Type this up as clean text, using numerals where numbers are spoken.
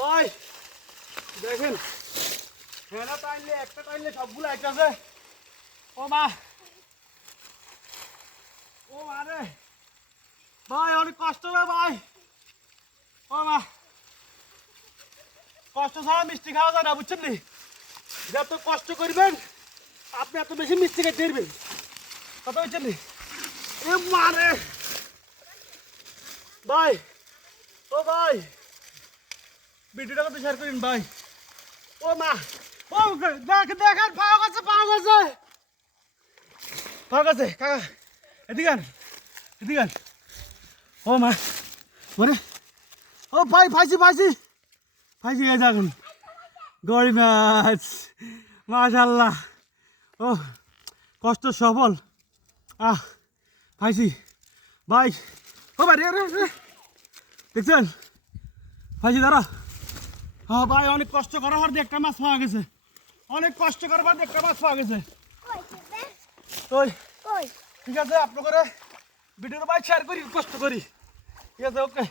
ভাই দেখেন হেনা টাইলে একটা টাইলে সবগুলো একসাথে। ও মা, ও আরে ভাই অনেক কষ্ট হবে ভাই। ও মা, কষ্ট ছাড়া মিষ্টি খাওয়া যায় না, বুঝছেন নি? যত কষ্ট করবেন আপনি এত বেশি মিষ্টি খেতে পারবেন, কথা বুঝছেন নি? এ মারে ভাই, ও ভাই ভিডিওটা কত শেয়ার করেন ভাই। ও মা, ও দেখেন পাওয়া গেছে, পাওয়া গেছে, পাওয়া গেছে। কাকা এদিকে আন, এদিকে আন। ও মা, ওরে ও ভাই, ফাইছি ফাইছি ফাইছি, এই দেখুন গড়ি মাছ, মাশাল্লাহ। ও কষ্ট সফল। ফাইছি ভাই। ও ভাই রে রে রে, দেখছেন ফাইছি, দাঁড়া। হ্যাঁ ভাই, অনেক কষ্ট করার পর একটা মাছ পাওয়া গেছে, অনেক কষ্ট করার পর একটা মাছ পাওয়া গেছে। ওই ঠিক আছে, আপনার ভিডিওটা ভাই শেয়ার করি, কষ্ট করি, ঠিক আছে, ওকে।